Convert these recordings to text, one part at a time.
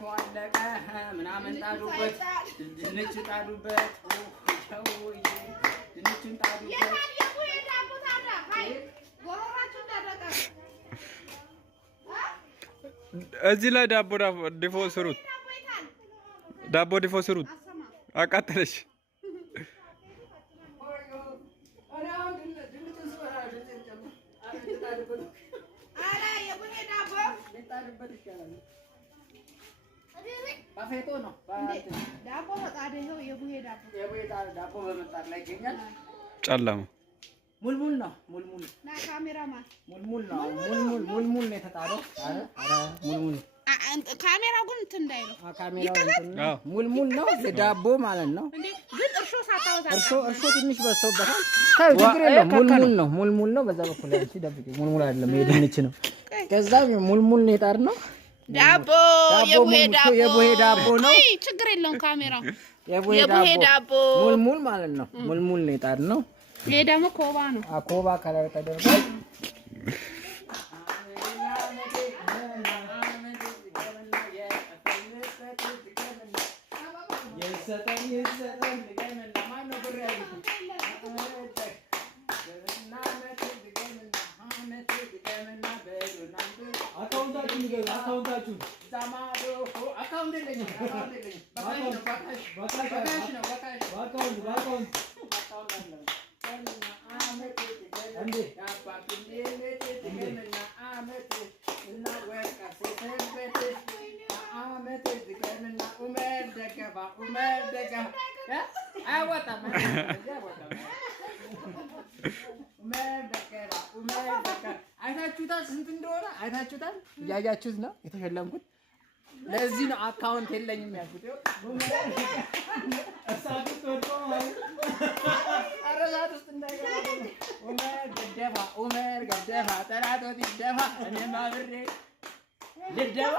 ሰዓቱ አለቀ ምናምን ጣዱበት ድንች ጣዱበት ድንቹን ጣዱበት እዚህ ላይ ዳቦ ድፎ ስሩት ዳቦ ድፎ ስሩት አቃጠለሽ ባፌቶ ነው ዳቦ ወጣደ ነው የቡሄ ዳቦ በመጣር ላይ ይገኛል ጨለማ ሙልሙል ነው ሙልሙል ና ካሜራማን ሙልሙል ነው ሙልሙል ነው የተጣለው አረ ሙልሙል ካሜራው ግን እንትን እንዳይለው ካሜራው ሙልሙል ነው ዳቦ ማለት ነው እንዴ ግን እርሾ ሳታውዛ እርሾ ትንሽ በሰውበታል ታው ችግር የለም ሙልሙል ነው በዛ በኩል ላይ ሲደብቅ ሙልሙል አይደለም የድንች ነው ከዛ ሙልሙል ነው የጣር ነው ዳቦ የቡሄ ዳቦ ነው ችግር የለውም ካሜራው የቡሄ ዳቦ ሙልሙል ማለት ነው ሙልሙል ነው የጣር ነው ይሄ ደግሞ ኮባ ነው ኮባ ከላይ ተደርጓል የሰጠን ለማን ነው ብር ያሉት አካውንታችሁ ዛማዶ አካውንት የለኝም ባካሽ አንዴ አመት እና ወርቃ ሰንበት አመት ዝገምና ኡመር ደገፋ አይወጣም ኡመር ደገፋ አይታችሁታል ስንት እንደሆነ አይታችሁታል ያያችሁት ነው የተሸለምኩት ለዚህ ነው አካውንት የለኝም ያልኩት እሳቱ ተወጣ አረዛት ውስጥ እንዳይገባ ኡመር ገደፋ ጠላቶት ይደፋ እኔማ ብሬ ልደፋ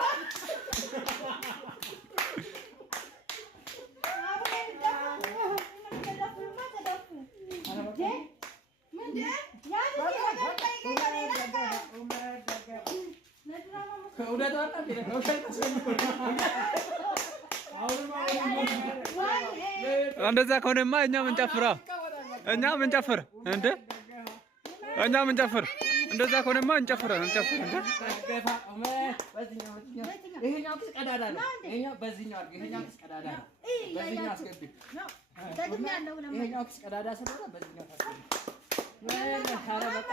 እንደዛ ከሆነማ እኛ ምን ጨፍር እንደ እኛ ምን ጨፍር እንደዛ ከሆነማ እንጨፍር እንደ ይሄኛው ክስ ቀዳዳ ነው ይሄኛው በዚህኛው አድርገው ይሄኛው ክስ ቀዳዳ ነው በዚህኛው አስገቢ ይሄኛው ክስ ቀዳዳ ስለሆነ በዚህኛው ታስገቢ ታራ በቃ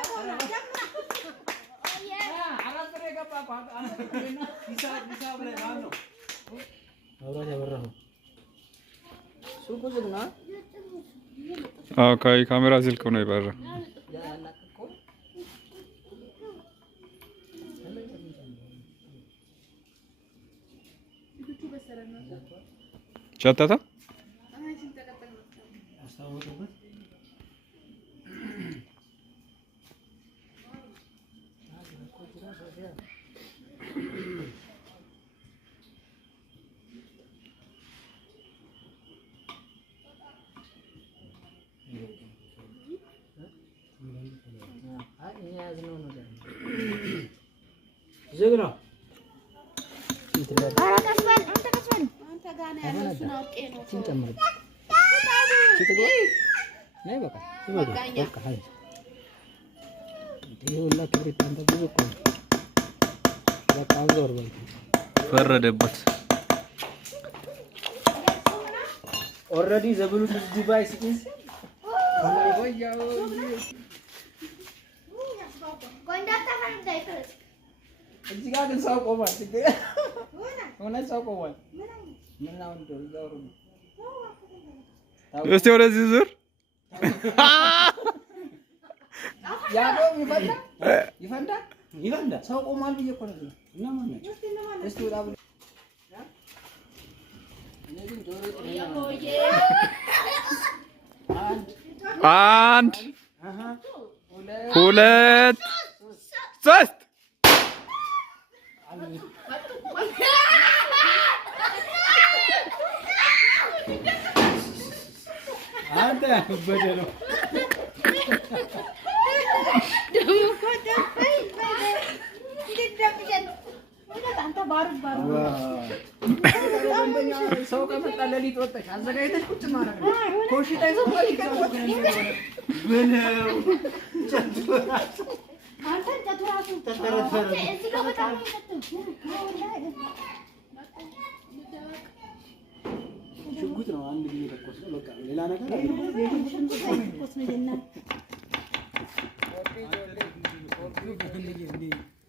አራት ፍሬ ገባ ሂሳብ ላይ ማን ነው አውራት ያበራው ሱቁ ዝግ ነው ካሜራ ስልክ ነው ይባራ ቻታታ ዝግ ነው ፈረደበት ኦሬዲ ዘብሉ ዲቫይስ ኢዝ እዚህ ጋር ግን ሰው ቆሟል ሆነ ሰው ቆሟል ምን ነው እንደው እስቲ ወደዚህ ዙር ያለው ይፈንዳ ሰው ቆሟል ብዬ እኮ ነው እና ማን ነው እስቲ ወጣ ብሎ አንድ ሁለት ሶስት አንተ በደለው ደሞ አንተ ባሩድ ሰው ከመጣ ለሊት ወጣሽ አዘጋጅተሽ ቁጭ ማለት ነው ኮሽታ ይዘው በለው አንተ ተተራሱ ተተረፈረ እዚህ ጋር በጣም ሽጉጥ ነው አንድ ጊዜ ተቆስ ነው በቃ ሌላ ነገር ተቆስ ነው እና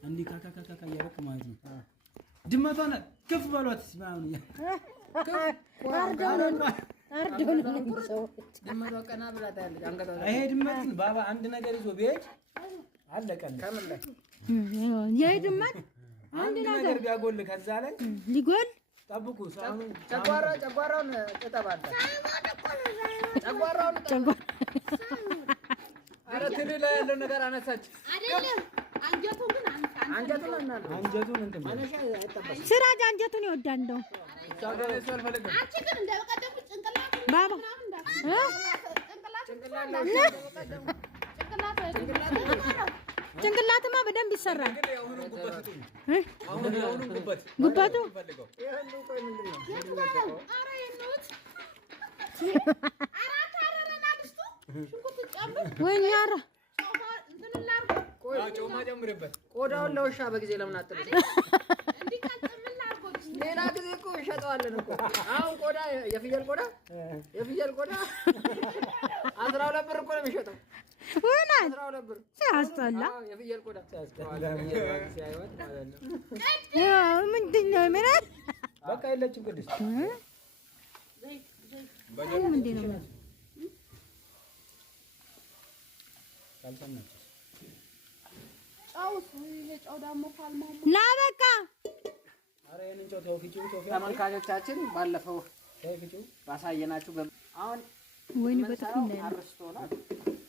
አንዲ ካካ ያረክ ማለት ነው ድመቷን ከፍ ባሏት ምናምን አርዶን ሰው ድመቷ ቀና ብላ ታያለች አንገቷ ይሄ ድመት ባባ አንድ ነገር ይዞ ቢሄድ አለቀን ከምን ላይ ይሄ ድመት አንድ ነገር ቢያጎል ከዛ ላይ ሊጎል ጠብቁ ጨጓራውን ተጠባጣ ጨጓራውን አረ ትሪ ላይ ያለው ነገር አነሳች አይደለም አንጀቱን እንትን ማነሻ አይጠበስ ስራጅ አንጀቱን ይወዳል እንደው አንቺ ግን እንደበቀደም ጭንቅላት ጭንቅላትማ በደንብ ይሰራል ጉበቱ ወይኔ ኧረ ጮማ ጨምርበት ቆዳውን ለውሻ በጊዜ ለምን አጥልኝ ሌላ ጊዜ እኮ ይሸጠዋለን እኮ አሁን ቆዳ የፍየል ቆዳ 12 ብር እኮ ነው የሚሸጠው ወይኔ 12 ብር ሲያስጠላ የፍየል ቆዳ ሲያስጠላ ሲያይወጥ ማለት ነው ምንድን ነው ምን በቃ የለችም ቅድስት ምንድን ነው ካልሰማች ና በቃ አረ የነንጨው ተወፊው ተመልካቾቻችን ባለፈው ተወፊው ባሳየናችሁ አሁን ወይኔ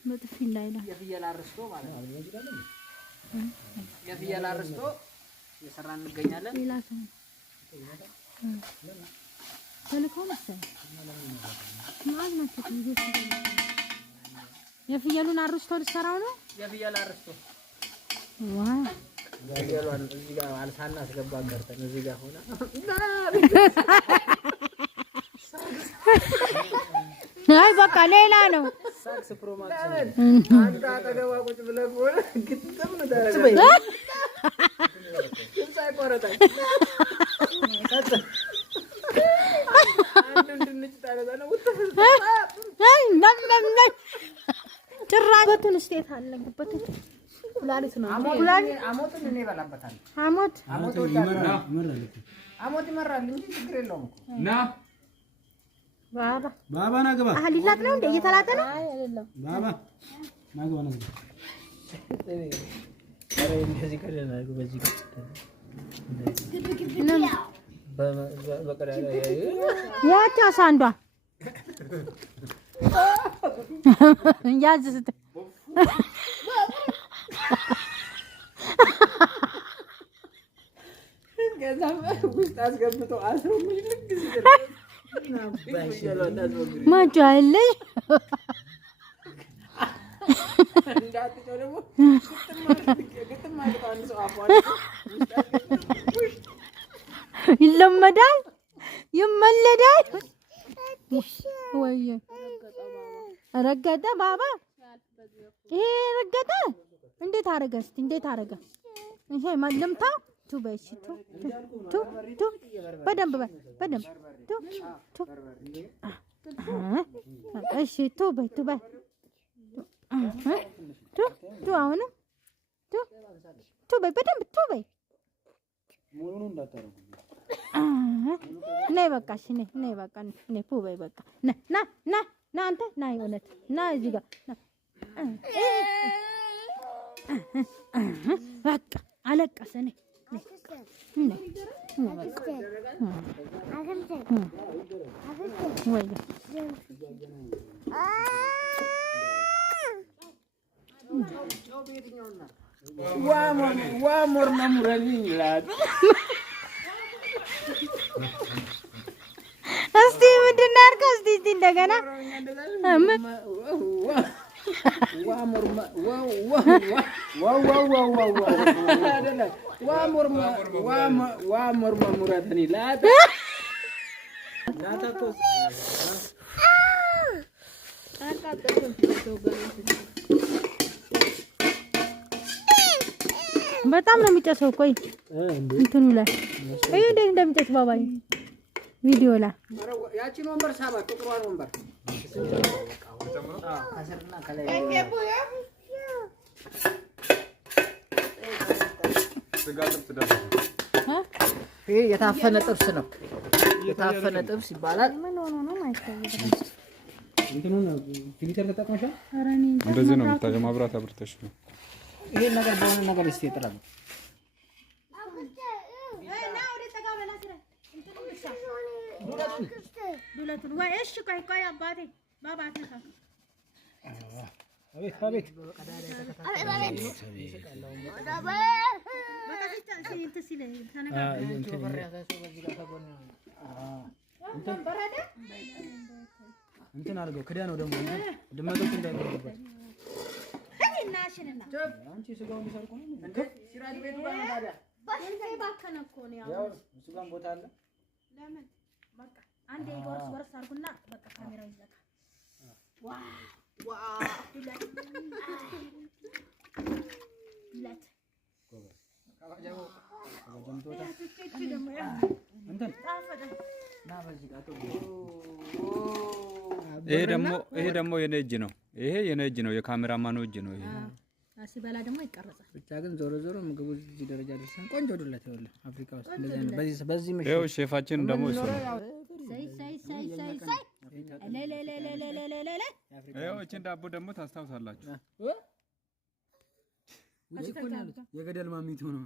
በጥፊ እንዳይላ የፍየል አርስቶ ማለት ነው የፍየል አርስቶ የሰራን እንገኛለን ሌላ ሰው ተልከው መሰለኝ ማለት ነው የፍየሉን አርስቶ ልትሰራው ነው የፍየል አርስቶ ዋው የፍየሉን እዚህ ጋር አልሳና አስገባ ገርተን እዚህ ጋር ሆነ አይ በቃ ሌላ ነው ሳክስ ፕሮማክስ አንተ አጠገባ ቁጭ ብለህ ሆነ ግጥም ነው ታረጋለህ እንሳይ ቆረጣኝ አንድ እንድንጭ ታረጋ ነው አይ ነምነም ጭራበቱን ስቴት አለበት ኩላሊት ነው አሞትን እኔ እበላበታለሁ አሞት ይመራል እንጂ ችግር የለውም እኮ ና ባባ ና ግባ አህሊላት ነው እንደ እየተላጠ ነው አይ አይደለም ባባ ና ግባ አረ እንደዚህ ከደና በዚህ በቀዳዳ ያቻ ሳንዷ ያዝ ስት ገዛም ውስጥ አስገብቶ አስሮ ምን ልግዝ ማጫለሽ እንዳትጨው ደግሞ ግጥም አንድ ሰው አፏን ይለመዳል ይመለዳል ወይ ረገጠ ባባ ይሄ ረገጠ እንዴት አረገ እስቲ እንዴት አረገ ይሄ ማለምታ ቱ በሽ ቱ በደንብ ቱ እሺ ቱ በይ ቱ አሁን ቱ በይ በደንብ ቱ በይ ሙሉን እንዳታረጉ ነይ በቃ እሺ ነይ በቃ ነይ ቱ በይ በቃ ና አንተ ና ይሆነት ና እዚህ ጋር በቃ አለቀሰ ነይ ዋሞር ማሙራልኝ ይላል እስቲ ምንድን ነው ያልከው? እስቲ እንደገና وامر وامر مرادني لا تقص በጣም ነው የሚጨሰው። ቆይ እንትኑ ላይ አይ እንደሚጨስ ባባይ ቪዲዮ ላይ ያቺን ወንበር ሳባ ጥቁሯን ወንበር ከስርና ከላይ ይሄ የታፈነ ጥብስ ነው። የታፈነ ጥብስ ይባላል። ምን ሆኖ ነው ማይታየው? እንትኑን ፊልተር ተጠቅመሻል? እንደዚህ ነው የምታየው። ማብራት አብርተሽ ነው ይሄ ነገር በሆነ ነገር እስቲ ይጥራል። ዱለቱን ወይ እሺ ቆይ አባቴ ባባቴ አቤት አቤት እንትን አድርገው ክዳን ነው ደግሞ ድመቶች እንዳይገቡበት። አንቺ ስጋውን ቢሰርቁ ነው እንዴ? ሲራጅ ቤቱ ጋር ነው ታዲያ እንዴ? ባከነ እኮ ነው ያው ስጋውን ቦታ አለ። ለምን በቃ አንዴ ወርስ አድርጉና በቃ ካሜራው ይዘጋ። ዋው ዱለት ካባጃው ካባጃምቶታ እንትን ና በዚህ ጋር ይሄ ደግሞ የኔ እጅ ነው። ይሄ የኔ እጅ ነው። የካሜራማኑ እጅ ነው። ይሄ ሲበላ ደግሞ ይቀርጻል። ብቻ ግን ዞሮ ዞሮ ምግቡ እዚህ ደረጃ ደርሰን ቆንጆ ዱለት ይኸውልህ፣ አፍሪካ ውስጥ እንደዚህ ነው። በዚህ ምሽት ይኸው ሼፋችን ደግሞ እሱ ነው። ይኸው እቺን ዳቦ ደግሞ ታስታውሳላችሁ። የገደል ማሚቱ ነው